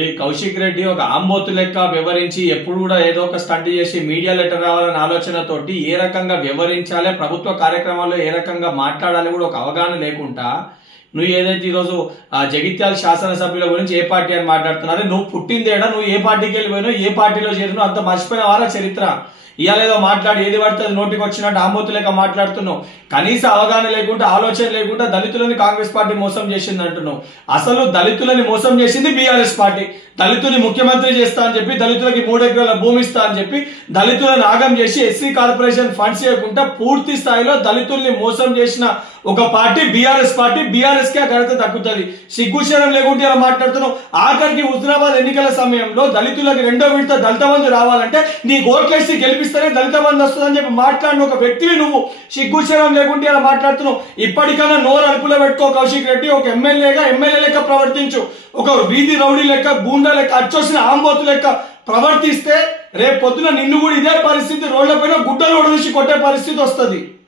ఈ కౌశిక్ రెడ్డి ఒక ఆంబోతు లెక్క వ్యవహరించి ఎప్పుడు కూడా ఏదో ఒక స్టంట్ చేసి మీడియా లెటర్ రావాలనే ఆలోచనతోటి ఏ రకంగా వ్యవహరించాలి, ప్రభుత్వ కార్యక్రమాల్లో ఏ రకంగా మాట్లాడాలి కూడా ఒక అవగాహన లేకుండా నువ్వు ఏదైతే ఈరోజు జగిత్యాల శాసనసభ్యుల గురించి ఏ పార్టీ అని మాట్లాడుతున్నారో, నువ్వు పుట్టిందేడా, నువ్వు ఏ పార్టీకి వెళ్ళిపోయినావు, ఏ పార్టీలో చేరినావు అంత మర్చిపోయిన వారా చరిత్ర. ఇవాళ ఏదో మాట్లాడి ఏది పడుతుంది నోటికి వచ్చినట్టు ఆంబోతు లేక మాట్లాడుతున్నావు. కనీస అవగాహన లేకుండా, ఆలోచన లేకుండా దళితులని కాంగ్రెస్ పార్టీ మోసం చేసింది అంటున్నావు. అసలు దళితులని మోసం చేసింది బీఆర్ఎస్ పార్టీ. దళితుని ముఖ్యమంత్రి చేస్తా అని చెప్పి, దళితులకి 3 ఎకరాల భూమి ఇస్తా అని చెప్పి దళితులను ఆగం చేసి ఎస్సీ కార్పొరేషన్ ఫండ్స్ చేయకుండా పూర్తి స్థాయిలో దళితుల్ని మోసం చేసిన ఒక పార్టీ బీఆర్ఎస్ పార్టీ. బీఆర్ఎస్ కి ఆ ఘనత దక్కుతుంది. సిగ్గుశరం లేకుంటే ఇలా మాట్లాడుతున్నావు. ఆఖరికి హుజరాబాద్ ఎన్నికల సమయంలో దళితులకు 2వ విడత దళిత బంధు రావాలంటే నీ ఓట్లేసి గెలిపిస్తేనే దళిత బంధు వస్తుందని చెప్పి మాట్లాడిన ఒక వ్యక్తివి నువ్వు. సిగ్గుశరం లేకుంటే ఇలా మాట్లాడుతున్నావు. ఇప్పటికైనా నోరు అదుపులో పెట్టుకో కౌశిక్ రెడ్డి. ఒక ఎమ్మెల్యే లెక్క ప్రవర్తించు. ఒక వీధి రౌడీ లెక్క, గూండా లెక్క, అచ్చొచ్చిన ఆంబోతు లెక్క ప్రవర్తిస్తే రేపు పొద్దున నిన్ను కూడా ఇదే పరిస్థితి, రోడ్ల పైన గుడ్డలు ఉడదీసి కొట్టే పరిస్థితి వస్తుంది.